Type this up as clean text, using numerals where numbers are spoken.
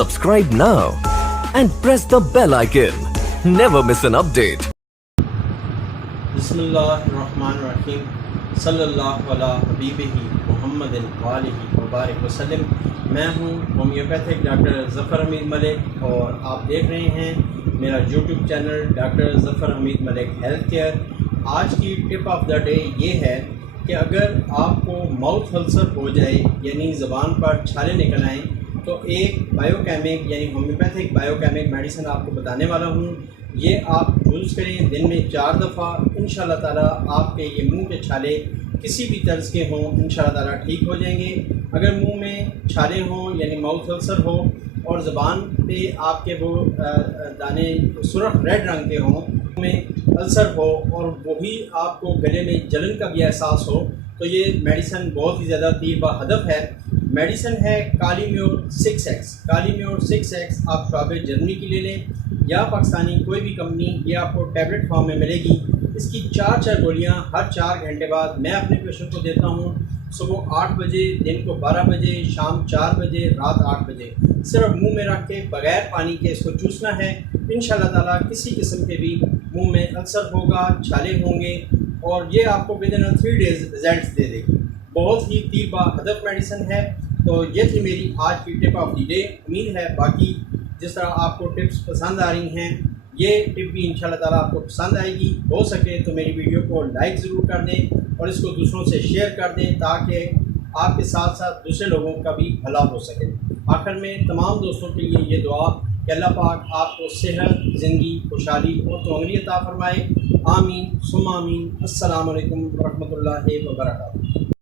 Subscribe now and press the bell icon. Never miss an update. Bismillahirrahmanirrahim. Sallallahu ala habibihi Muhammadin wa alihi wa barik wa sallim. میں ہوں homeopathic doctor ظفر حمید ملک اور آپ دیکھ رہے ہیں میرا یوٹیوب چینل ڈاکٹر ظفر حمید ملک health care. آج کی ٹپ آف دا ڈے یہ ہے کہ اگر آپ کو ماؤتھ السر ہو جائے یعنی زبان پر چھالے نکل آئیں تو ایک بایو کیمک یعنی ہومیوپیتھک بایو کیمک میڈیسن آپ کو بتانے والا ہوں۔ یہ آپ یوز کریں دن میں 4 دفعہ، انشاءاللہ تعالیٰ آپ کے یہ منہ کے چھالے کسی بھی طرز کے ہوں انشاءاللہ تعالیٰ ٹھیک ہو جائیں گے۔ اگر منہ میں چھالے ہوں یعنی ماؤتھ السر ہو اور زبان پہ آپ کے وہ دانے سرخ ریڈ رنگ کے ہوں، منہ میں السر ہو اور وہی آپ کو گلے میں جلن کا بھی احساس ہو تو یہ میڈیسن بہت ہی زیادہ تیر با ہدف ہے۔ میڈیسن ہے کالی میور 6X۔ کالی میور 6X آپ شعبے جرمنی کی لے لیں یا پاکستانی کوئی بھی کمپنی، یہ آپ کو ٹیبلٹ فارم میں ملے گی۔ اس کی 4 گولیاں ہر 4 گھنٹے بعد میں اپنے پیشنٹ کو دیتا ہوں، صبح 8 بجے، دن کو 12 بجے، شام 4 بجے، رات 8 بجے۔ صرف منہ میں رکھ کے بغیر پانی کے اس کو چوسنا ہے، انشاءاللہ تعالیٰ کسی قسم کے بھی منہ میں السر ہوگا، چھالے ہوں گے اور یہ آپ کو ودن 3 days رزلٹس دے دے گی۔ بہت ہی تیر با ہدف میڈیسن ہے۔ تو یہ تھی میری آج کی ٹپ آف دی ڈے۔ امید ہے باقی جس طرح آپ کو ٹپس پسند آ رہی ہیں یہ ٹپ بھی انشاءاللہ تعالیٰ آپ کو پسند آئے گی۔ ہو سکے تو میری ویڈیو کو لائک ضرور کر دیں اور اس کو دوسروں سے شیئر کر دیں تاکہ آپ کے ساتھ ساتھ دوسرے لوگوں کا بھی بھلا ہو سکے۔ آخر میں تمام دوستوں کے لیے یہ دعا کہ اللہ پاک آپ کو صحت، زندگی، خوشحالی اور توانگری عطا فرمائے۔ آمین ثم آمین۔ السلام علیکم ورحمۃ اللہ وبرکاتہ۔